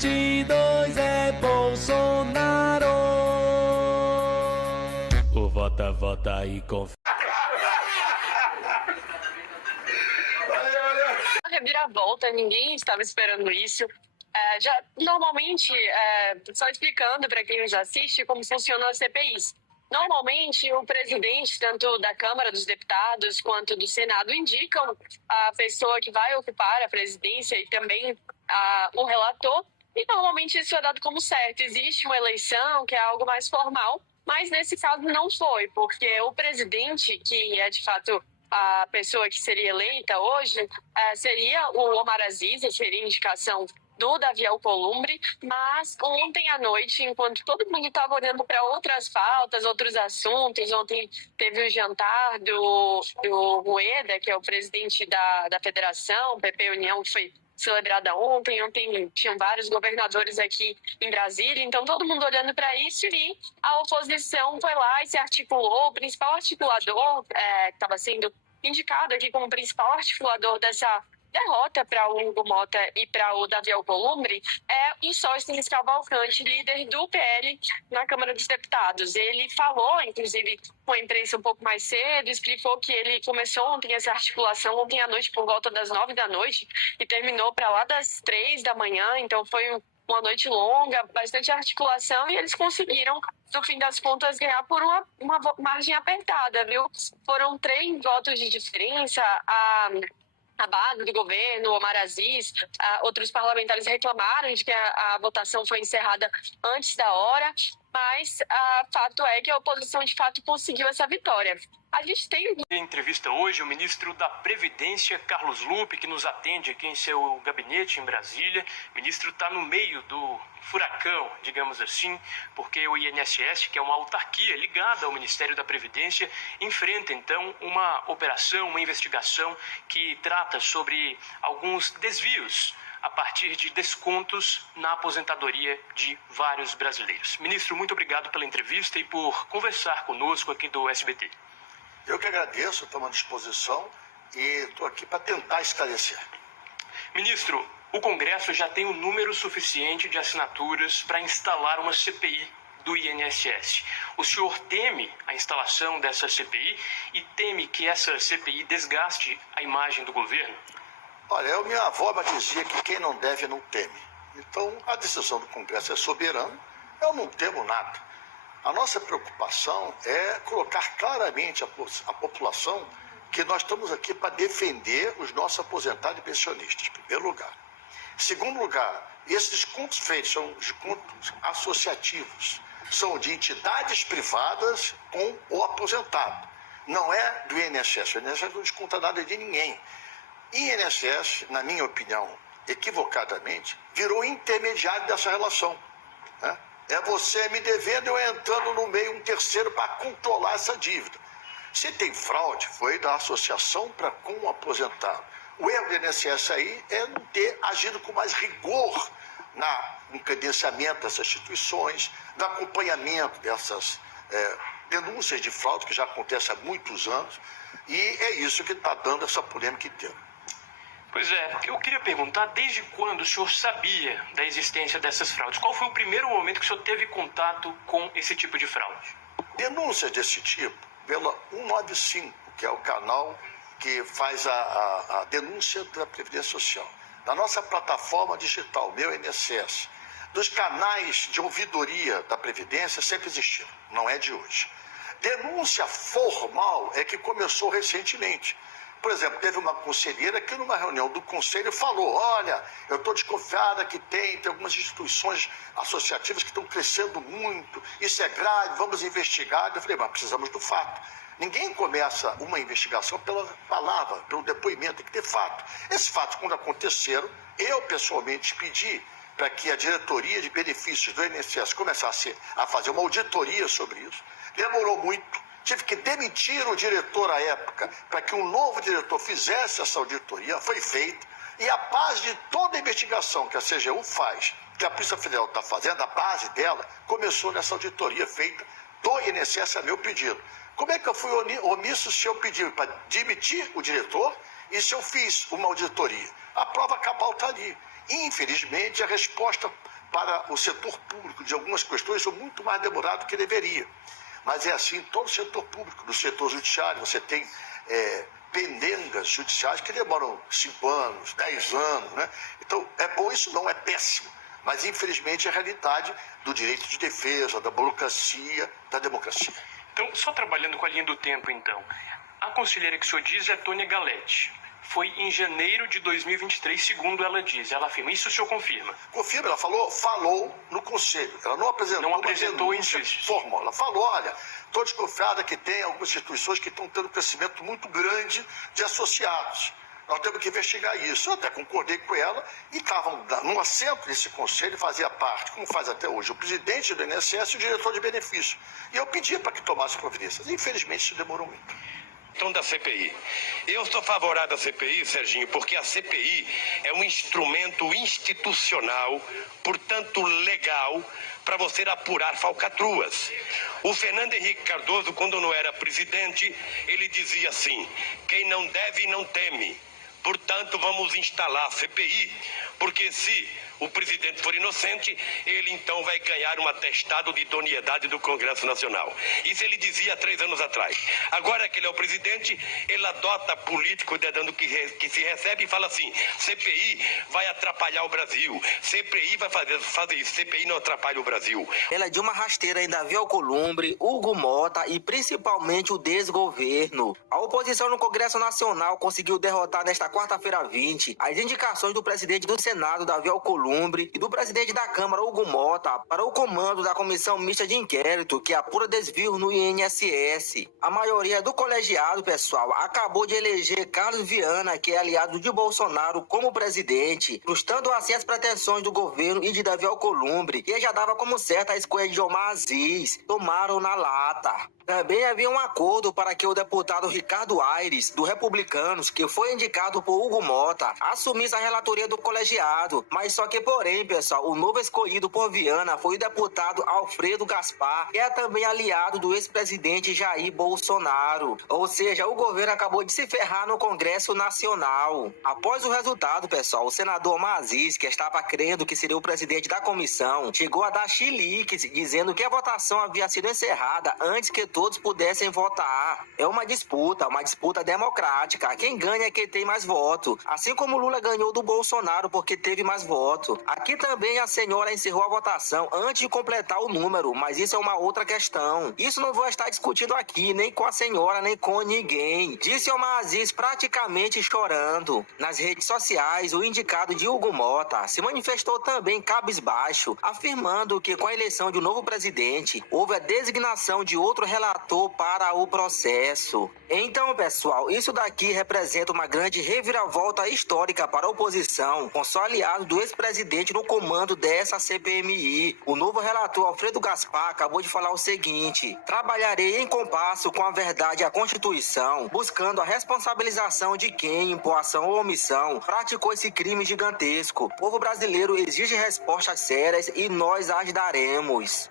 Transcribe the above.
22 é Bolsonaro. O vota, vota e confia. Reviravolta, ninguém estava esperando isso. Normalmente, só explicando para quem nos assiste como funcionam as CPIs. Normalmente, o presidente, tanto da Câmara dos Deputados quanto do Senado, indicam a pessoa que vai ocupar a presidência e também o relator. E normalmente isso é dado como certo. Existe uma eleição que é algo mais formal, mas nesse caso não foi, porque o presidente, que é de fato a pessoa que seria eleita hoje, seria o Omar Aziz, seria indicação do Davi Alcolumbre, mas ontem à noite, enquanto todo mundo estava olhando para outras pautas, outros assuntos, ontem teve o jantar do Rueda, que é o presidente da federação, PP União, que foi celebrada ontem tinham vários governadores aqui em Brasília, então todo mundo olhando para isso e a oposição foi lá e se articulou, o principal articulador, que estava sendo indicado aqui como principal articulador dessa derrota para o Hugo Mota e para o Davi Alcolumbre é o Sóstenes Cavalcante, líder do PL na Câmara dos Deputados. Ele falou, inclusive, com a imprensa um pouco mais cedo, explicou que ele começou ontem essa articulação, ontem à noite, por volta das 9 da noite, e terminou para lá das 3 da manhã, então foi uma noite longa, bastante articulação, e eles conseguiram, no fim das contas, ganhar por uma margem apertada, viu? Foram 3 votos de diferença. A base do governo, Omar Aziz, outros parlamentares reclamaram de que a votação foi encerrada antes da hora, mas fato é que a oposição de fato conseguiu essa vitória. A gente tem em entrevista hoje o ministro da Previdência, Carlos Lupe, que nos atende aqui em seu gabinete em Brasília. O ministro está no meio do furacão, digamos assim, porque o INSS, que é uma autarquia ligada ao Ministério da Previdência, enfrenta então uma operação, uma investigação que trata sobre alguns desvios a partir de descontos na aposentadoria de vários brasileiros. Ministro, muito obrigado pela entrevista e por conversar conosco aqui do SBT. Eu que agradeço, estou à disposição e estou aqui para tentar esclarecer. Ministro, o Congresso já tem um número suficiente de assinaturas para instalar uma CPI do INSS. O senhor teme a instalação dessa CPI e teme que essa CPI desgaste a imagem do governo? Olha, minha avó dizia que quem não deve não teme. Então, a decisão do Congresso é soberana, eu não temo nada. A nossa preocupação é colocar claramente a população que nós estamos aqui para defender os nossos aposentados e pensionistas, em primeiro lugar. Em segundo lugar, esses descontos feitos são descontos associativos, são de entidades privadas com o aposentado. Não é do INSS, o INSS não desconta nada de ninguém. INSS, na minha opinião, equivocadamente, virou intermediário dessa relação, né? É você me devendo, eu entrando no meio, um terceiro para controlar essa dívida. Se tem fraude, foi da associação para com o aposentado. O erro do INSS aí é não ter agido com mais rigor no credenciamento dessas instituições, no acompanhamento dessas denúncias de fraude, que já acontece há muitos anos, e é isso que está dando essa polêmica inteira. Pois é, eu queria perguntar desde quando o senhor sabia da existência dessas fraudes? Qual foi o primeiro momento que o senhor teve contato com esse tipo de fraude? Denúncias desse tipo pela 195, que é o canal que faz a denúncia da Previdência Social. Da nossa plataforma digital, Meu INSS, dos canais de ouvidoria da Previdência sempre existiram, não é de hoje. Denúncia formal é que começou recentemente. Por exemplo, teve uma conselheira que numa reunião do conselho falou, olha, eu estou desconfiada que tem algumas instituições associativas que estão crescendo muito, isso é grave, vamos investigar. Eu falei, mas precisamos do fato. Ninguém começa uma investigação pela palavra, pelo depoimento, tem que ter fato. Esses fatos, quando aconteceram, eu pessoalmente pedi para que a diretoria de benefícios do INSS começasse a fazer uma auditoria sobre isso. Demorou muito. Tive que demitir o diretor à época para que um novo diretor fizesse essa auditoria, foi feita, e a base de toda a investigação que a CGU faz, que a Polícia Federal está fazendo, a base dela, começou nessa auditoria feita do INSS a meu pedido. Como é que eu fui omisso se eu pedi para demitir o diretor e se eu fiz uma auditoria? A prova cabal está ali. Infelizmente, a resposta para o setor público de algumas questões é muito mais demorada do que deveria. Mas é assim em todo o setor público. No setor judiciário, você tem pendengas judiciais que demoram 5 anos, 10 anos, né? Então, é bom, isso não é péssimo. Mas, infelizmente, é a realidade do direito de defesa, da burocracia, da democracia. Então, só trabalhando com a linha do tempo, então. A conselheira que o senhor diz é Tônia Galetti. Foi em janeiro de 2023, segundo ela diz. Ela afirma. Isso o senhor confirma? Confirma, ela falou no conselho. Ela não apresentou isso. Formal. Ela falou, olha, estou desconfiada que tem algumas instituições que estão tendo um crescimento muito grande de associados. Nós temos que investigar isso. Eu até concordei com ela e estavam num assento desse conselho, fazia parte, como faz até hoje, o presidente do INSS e o diretor de benefício. E eu pedia para que tomasse providências. Infelizmente, isso demorou muito. Então, da CPI. Eu sou favorável à CPI, Serginho, porque a CPI é um instrumento institucional, portanto legal, para você apurar falcatruas. O Fernando Henrique Cardoso, quando não era presidente, ele dizia assim: quem não deve, não teme. Portanto, vamos instalar a CPI, porque se o presidente for inocente, ele então vai ganhar um atestado de idoneidade do Congresso Nacional. Isso ele dizia há 3 anos atrás. Agora que ele é o presidente, ele adota político dedando que se recebe e fala assim: CPI vai atrapalhar o Brasil, CPI vai fazer isso, CPI não atrapalha o Brasil. Ela é de uma rasteira em Davi Alcolumbre, Hugo Mota e principalmente o desgoverno. A oposição no Congresso Nacional conseguiu derrotar nesta quarta-feira 20 as indicações do presidente do Senado, Davi Alcolumbre, e do presidente da Câmara, Hugo Mota, para o comando da Comissão Mista de Inquérito, que apura desvio no INSS. A maioria do colegiado, pessoal, acabou de eleger Carlos Viana, que é aliado de Bolsonaro, como presidente, frustrando assim as pretensões do governo e de Davi Alcolumbre, que já dava como certa a escolha de Omar Aziz. Tomaram na lata. Também havia um acordo para que o deputado Ricardo Aires, do Republicanos, que foi indicado por Hugo Mota, assumisse a relatoria do colegiado. Mas só que, porém, pessoal, o novo escolhido por Viana foi o deputado Alfredo Gaspar, que é também aliado do ex-presidente Jair Bolsonaro. Ou seja, o governo acabou de se ferrar no Congresso Nacional. Após o resultado, pessoal, o senador Omar Aziz, que estava crendo que seria o presidente da comissão, chegou a dar chiliques, dizendo que a votação havia sido encerrada antes que todos pudessem votar. É uma disputa democrática. Quem ganha é quem tem mais voto. Assim como Lula ganhou do Bolsonaro porque teve mais voto. Aqui também a senhora encerrou a votação antes de completar o número, mas isso é uma outra questão. Isso não vou estar discutindo aqui, nem com a senhora, nem com ninguém. Disse Omar Aziz praticamente chorando. Nas redes sociais, o indicado de Hugo Mota se manifestou também cabisbaixo, afirmando que com a eleição de um novo presidente, houve a designação de outro relator para o processo. Então, pessoal, isso daqui representa uma grande reviravolta histórica para a oposição, com só aliado do ex-presidente no comando dessa CPMI. O novo relator Alfredo Gaspar acabou de falar o seguinte: trabalharei em compasso com a verdade e a Constituição, buscando a responsabilização de quem, por ação ou omissão, praticou esse crime gigantesco. O povo brasileiro exige respostas sérias e nós as daremos.